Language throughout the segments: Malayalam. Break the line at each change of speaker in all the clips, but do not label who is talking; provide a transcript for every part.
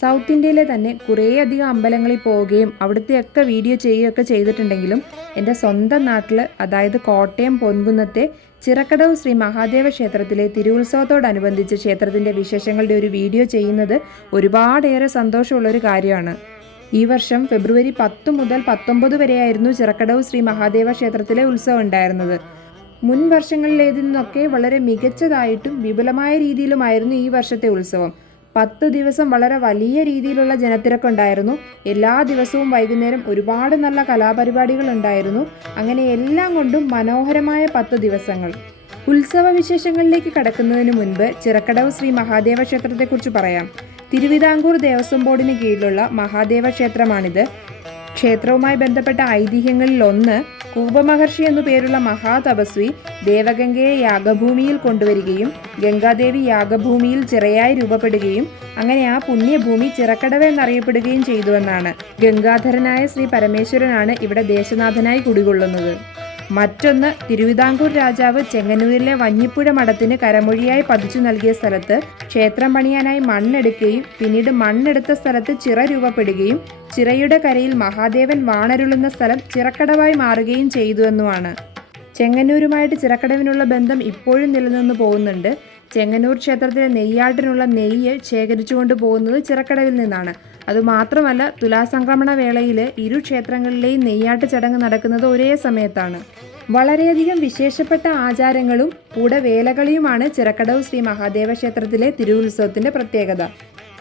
സൗത്ത് ഇന്ത്യയിലെ തന്നെ കുറേയധികം അമ്പലങ്ങളിൽ പോവുകയും അവിടുത്തെയൊക്കെ വീഡിയോ ചെയ്യുകയൊക്കെ ചെയ്തിട്ടുണ്ടെങ്കിലും എന്റെ സ്വന്തം നാട്ടിൽ അതായത് കോട്ടയം പൊൻകുന്നത്തെ ചിറക്കടവ് ശ്രീ മഹാദേവ ക്ഷേത്രത്തിലെ തിരുവുത്സവത്തോടനുബന്ധിച്ച് ക്ഷേത്രത്തിന്റെ വിശേഷങ്ങളുടെ ഒരു വീഡിയോ ചെയ്യുന്നത് ഒരുപാടേറെ സന്തോഷമുള്ളൊരു കാര്യമാണ്. ഈ വർഷം ഫെബ്രുവരി പത്ത് മുതൽ പത്തൊമ്പത് വരെയായിരുന്നു ചിറക്കടവ് ശ്രീ മഹാദേവ ക്ഷേത്രത്തിലെ ഉത്സവം ഉണ്ടായിരുന്നത്. മുൻ വർഷങ്ങളിലേതിൽ നിന്നൊക്കെ വളരെ മികച്ചതായിട്ടും വിപുലമായ രീതിയിലുമായിരുന്നു ഈ വർഷത്തെ ഉത്സവം. പത്ത് ദിവസം വളരെ വലിയ രീതിയിലുള്ള ജനത്തിരക്കുണ്ടായിരുന്നു എല്ലാ ദിവസവും വൈകുന്നേരം ഒരുപാട് നല്ല കലാപരിപാടികൾ ഉണ്ടായിരുന്നു. അങ്ങനെ എല്ലാം കൊണ്ടും മനോഹരമായ പത്ത് ദിവസങ്ങൾ. ഉത്സവ വിശേഷങ്ങളിലേക്ക് കടക്കുന്നതിന് മുൻപ് ചിറക്കടവ് ശ്രീ മഹാദേവ ക്ഷേത്രത്തെക്കുറിച്ച് പറയാം. തിരുവിതാംകൂർ ദേവസ്വം ബോർഡിന് കീഴിലുള്ള മഹാദേവ ക്ഷേത്രമാണിത്. ക്ഷേത്രവുമായി ബന്ധപ്പെട്ട ഐതിഹ്യങ്ങളിൽ ഒന്ന് കൂപമഹർഷി എന്നു പേരുള്ള മഹാതപസ്വി ദേവഗംഗയെ യാഗഭൂമിയിൽ കൊണ്ടുവരികയും ഗംഗാദേവി യാഗഭൂമിയിൽ ചിറയായി രൂപപ്പെടുകയും അങ്ങനെ ആ പുണ്യഭൂമി ചിറക്കടവ എന്നറിയപ്പെടുകയും ചെയ്തുവെന്നാണ്. ഗംഗാധരനായ ശ്രീ പരമേശ്വരനാണ് ഇവിടെ ദേശനാഥനായി കുടികൊള്ളുന്നത്. മറ്റൊന്ന് തിരുവിതാംകൂർ രാജാവ് ചെങ്ങന്നൂരിലെ വഞ്ഞിപ്പുഴ മഠത്തിന് കരമൊഴിയായി പതിച്ചു നൽകിയ സ്ഥലത്ത് ക്ഷേത്രം പണിയാനായി മണ്ണെടുക്കുകയും പിന്നീട് മണ്ണെടുത്ത സ്ഥലത്ത് ചിറ രൂപപ്പെടുകയും ചിറയുടെ കരയിൽ മഹാദേവൻ വാണരുളുന്ന സ്ഥലം ചിറക്കടവായി മാറുകയും ചെയ്തുവെന്നുമാണ് ചെങ്ങന്നൂരുമായിട്ട് ചിറക്കടവിനുള്ള ബന്ധം ഇപ്പോഴും നിലനിന്ന് പോകുന്നുണ്ട്. ചെങ്ങന്നൂർ ക്ഷേത്രത്തിലെ നെയ്യാട്ടിനുള്ള നെയ്യ് ശേഖരിച്ചുകൊണ്ട് പോകുന്നത് ചിറക്കടവിൽ നിന്നാണ്. അതുമാത്രമല്ല തുലാസംക്രമണ വേളയിൽ ഇരു ക്ഷേത്രങ്ങളിലെയും നെയ്യാട്ട് ചടങ്ങ് നടക്കുന്നത് ഒരേ സമയത്താണ്. വളരെയധികം വിശേഷപ്പെട്ട ആചാരങ്ങളും കൂടെ വേലകളിയുമാണ് ചിറക്കടവ് ശ്രീ മഹാദേവ ക്ഷേത്രത്തിലെ തിരുവുത്സവത്തിന്റെ പ്രത്യേകത.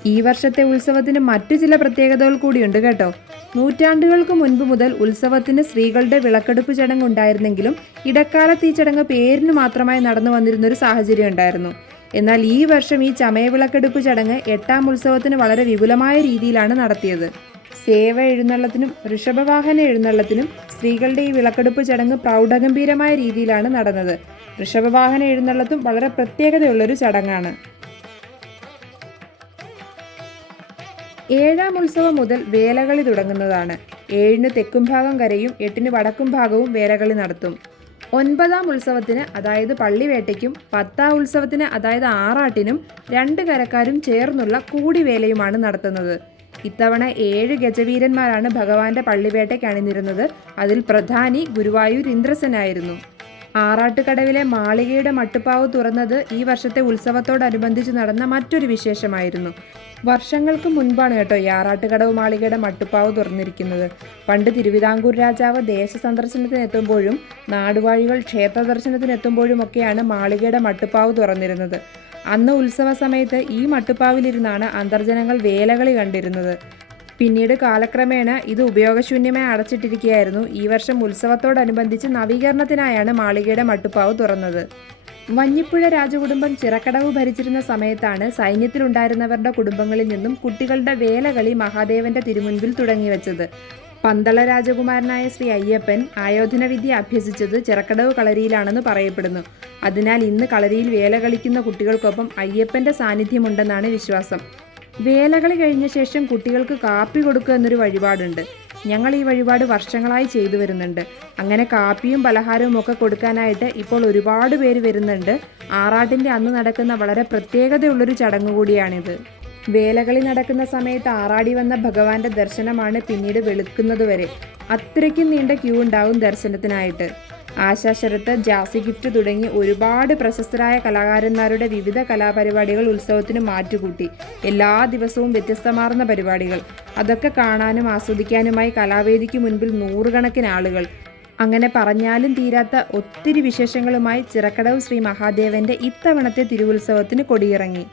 ഈ വർഷത്തെ ഉത്സവത്തിന് മറ്റു ചില പ്രത്യേകതകൾ കൂടിയുണ്ട് കേട്ടോ. നൂറ്റാണ്ടുകൾക്ക് മുൻപ് മുതൽ ഉത്സവത്തിന് സ്ത്രീകളുടെ വിളക്കെടുപ്പ് ചടങ്ങ് ഉണ്ടായിരുന്നെങ്കിലും ഇടക്കാലത്ത് ഈ ചടങ്ങ് പേരിന് മാത്രമായി നടന്നു വന്നിരുന്ന ഒരു സാഹചര്യം ഉണ്ടായിരുന്നു. എന്നാൽ ഈ വർഷം ഈ ചമയവിളക്കെടുപ്പ് ചടങ്ങ് എട്ടാം ഉത്സവത്തിന് വളരെ വിപുലമായ രീതിയിലാണ് നടത്തിയത്. സേവ എഴുന്നള്ളത്തിനും ഋഷഭവാഹന എഴുന്നള്ളത്തിനും സ്ത്രീകളുടെ ഈ വിളക്കെടുപ്പ് ചടങ്ങ് പ്രൗഢഗംഭീരമായ രീതിയിലാണ് നടന്നത്. ഋഷഭവാഹന എഴുന്നള്ളത്തും വളരെ പ്രത്യേകതയുള്ളൊരു ചടങ്ങാണ്. ഏഴാം ഉത്സവം മുതൽ വേലകളി തുടങ്ങുന്നതാണ്. ഏഴിന് തെക്കും ഭാഗം കരയും എട്ടിന് വടക്കും ഭാഗവും വേലകളി നടത്തും. ഒൻപതാം ഉത്സവത്തിന് അതായത് പള്ളിവേട്ടയ്ക്കും പത്താം ഉത്സവത്തിന് അതായത് ആറാട്ടിനും രണ്ട് കരക്കാരും ചേർന്നുള്ള കൂടിവേലയുമാണ് നടത്തുന്നത്. ഇത്തവണ ഏഴ് ഗജവീരന്മാരാണ് ഭഗവാന്റെ പള്ളിവേട്ടയ്ക്ക് അണിനിരുന്നത്. അതിൽ പ്രധാനി ഗുരുവായൂർ ഇന്ദ്രസനായിരുന്നു. ആറാട്ടുകടവിലെ മാളികയുടെ മട്ടുപ്പാവ് തുറന്നത് ഈ വർഷത്തെ ഉത്സവത്തോടനുബന്ധിച്ച് നടന്ന മറ്റൊരു വിശേഷമായിരുന്നു. വർഷങ്ങൾക്ക് മുൻപാണ് കേട്ടോ ഈ ആറാട്ടുകടവ് മാളികയുടെ മട്ടുപ്പാവ് തുറന്നിരിക്കുന്നത്. പണ്ട് തിരുവിതാംകൂർ രാജാവ് ദേശ സന്ദർശനത്തിനെത്തുമ്പോഴും നാടുവാഴികൾ ക്ഷേത്ര ദർശനത്തിനെത്തുമ്പോഴുമൊക്കെയാണ് മാളികയുടെ മട്ടുപ്പാവ് തുറന്നിരുന്നത്. അന്ന് ഉത്സവ സമയത്ത് ഈ മട്ടുപ്പാവിലിരുന്നാണ് അന്തർജനങ്ങൾ വേലകളി കണ്ടിരുന്നത്. പിന്നീട് കാലക്രമേണ ഇത് ഉപയോഗശൂന്യമായി അടച്ചിട്ടിരിക്കുകയായിരുന്നു ഈ വർഷം ഉത്സവത്തോടനുബന്ധിച്ച് നവീകരണത്തിനായാണ് മാളികയുടെ മട്ടുപ്പാവ് തുറന്നത്. വഞ്ഞിപ്പുഴ രാജകുടുംബം ചിറക്കടവ് ഭരിച്ചിരുന്ന സമയത്താണ് സൈന്യത്തിലുണ്ടായിരുന്നവരുടെ കുടുംബങ്ങളിൽ നിന്നും കുട്ടികളുടെ വേലകളി മഹാദേവന്റെ തിരുമുൻപിൽ തുടങ്ങിവെച്ചത്. പന്തള രാജകുമാരനായ ശ്രീ അയ്യപ്പൻ ആയോധന വിദ്യ അഭ്യസിച്ചത് ചിറക്കടവ് കളരിയിലാണെന്ന് പറയപ്പെടുന്നു. അതിനാൽ ഇന്ന് കളരിയിൽ വേല കളിക്കുന്ന കുട്ടികൾക്കൊപ്പം അയ്യപ്പന്റെ സാന്നിധ്യമുണ്ടെന്നാണ് വിശ്വാസം. വേലകളി കഴിഞ്ഞ ശേഷം കുട്ടികൾക്ക് കാപ്പി കൊടുക്കുക എന്നൊരു വഴിപാടുണ്ട്. ഞങ്ങൾ ഈ വഴിപാട് വർഷങ്ങളായി ചെയ്തു വരുന്നുണ്ട്. അങ്ങനെ കാപ്പിയും പലഹാരവും ഒക്കെ കൊടുക്കാനായിട്ട് ഇപ്പോൾ ഒരുപാട് പേര് വരുന്നുണ്ട്. ആറാട്ടിന്റെ അന്ന് നടക്കുന്ന വളരെ പ്രത്യേകതയുള്ളൊരു ചടങ്ങ് കൂടിയാണിത്. വേലകളി നടക്കുന്ന സമയത്ത് ആറാടി വന്ന ഭഗവാന്റെ ദർശനമാണ് പിന്നീട് വെളുക്കുന്നത് വരെ അത്രയ്ക്കും നീണ്ട ക്യൂ ഉണ്ടാവും ദർശനത്തിനായിട്ട്. ആശാ ശരത്ത് ജാസി ഗിഫ്റ്റ് തുടങ്ങി ഒരുപാട് പ്രശസ്തരായ കലാകാരന്മാരുടെ വിവിധ കലാപരിപാടികൾ ഉത്സവത്തിന് മാറ്റുകൂട്ടി. എല്ലാ ദിവസവും വ്യത്യസ്തമാർന്ന പരിപാടികൾ. അതൊക്കെ കാണാനും ആസ്വദിക്കാനുമായി കലാവേദിക്ക് മുൻപിൽ നൂറുകണക്കിന് ആളുകൾ. അങ്ങനെ പറഞ്ഞാലും തീരാത്ത ഒത്തിരി വിശേഷങ്ങളുമായി ചിറക്കടവ് ശ്രീ മഹാദേവന്റെ ഇത്തവണത്തെ തിരുവുത്സവത്തിന് കൊടിയിറങ്ങി.